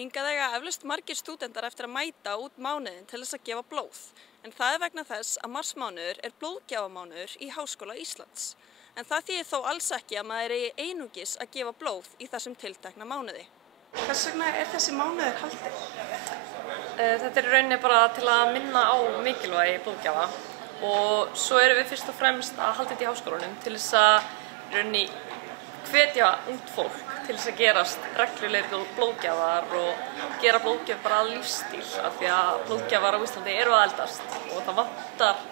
Hingað eiga eflaust margir stúdentar eftir að mæta út mánuðinn til þess að gefa blóð. En það er vegna þess að marsmánuður er blóðgjafamánuður í Háskóla Íslands. En það þýðir þó alls ekki að maður eigi einungis að gefa blóð í þessum tiltekna mánuði. Hvers vegna er þessi mánuður haldinn? Þetta er í rauninni bara til að minna á mikilvægi blóðgjafa og svo erum við fyrst og fremst að halda þetta í háskólanum til þess að í rauninni hvetja ungt fólk til þess að gerast reglulegir blóðgjafar og gera blóðgjöf bara að lífsstíl af því að blóðgjafar á Íslandi eru að eldast og það vantar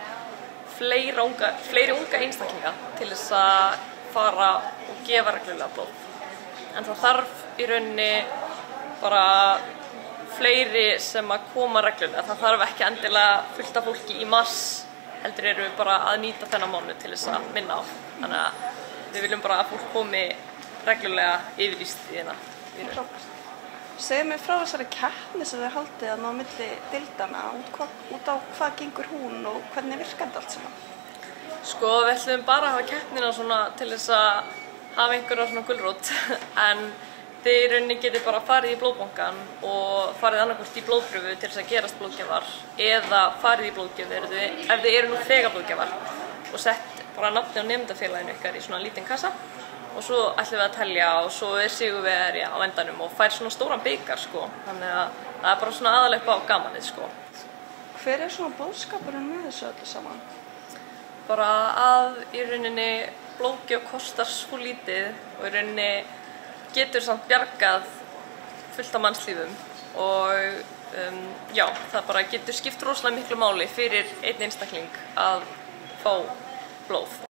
fleiri unga einstaklinga til þess að fara og gefa reglulega blóð. En það þarf í rauninni bara fleiri sem að koma reglulega. Það þarf ekki endilega fullt af fólki í mars, heldur eru bara að nýta þennan mánuð til þess að minna á. Þannig að við viljum bara að fólk komi reglulega yfir í stíðina. Segðu mér frá þessari keppni sem þið haldið á milli deildana, út á hvað gengur hún og hvernig virkar þetta allt saman? Sko, við ætlum bara að hafa keppnina svona til þess að hafa einhverja svona gulrót, en þið í rauninni getið bara farið í blóðbankann og farið annarkvort í blóðprufu til þess að gerast blóðgjafar eða farið í blóðgjöf ef þið eru nú þegar blóðgjafar og sett bara nafni á nemendafélaginu ykkar í svona lítinn kassa og svo ætlum við að telja og svo er sigurvegari á endanum og fær svona stóran bikar sko, þannig að það er bara svona aðalega upp á gamanið sko. Hver er svona boðskapurinn með þessu öllu saman? Bara að í rauninni blóðgjöf kostar svo lítið og í rauninni getur samt bjargað fullt af mannslífum og já, það bara getur skipt rosalega miklu máli fyrir einn einstakling að fá blóð.